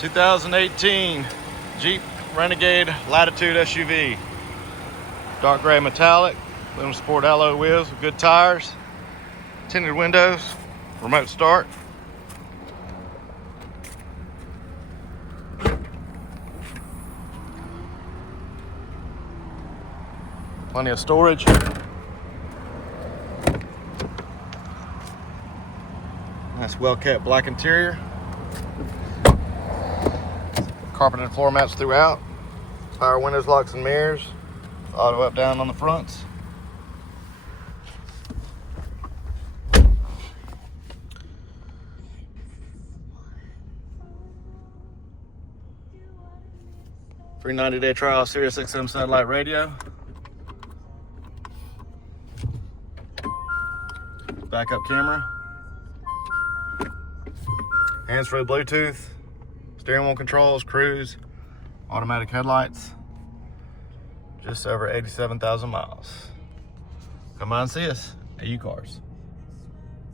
2018 Jeep Renegade Latitude SUV. Dark gray metallic, aluminum sport alloy wheels with good tires, tinted windows, remote start. Plenty of storage. Nice well-kept black interior. Carpeted floor mats throughout. Power windows, locks and mirrors. Auto up down on the fronts. Free 90-day trial Sirius XM satellite radio. Backup camera. Hands-free Bluetooth. Steering wheel controls, cruise, automatic headlights. Just over 87,000 miles. Come on and see us at U-Cars.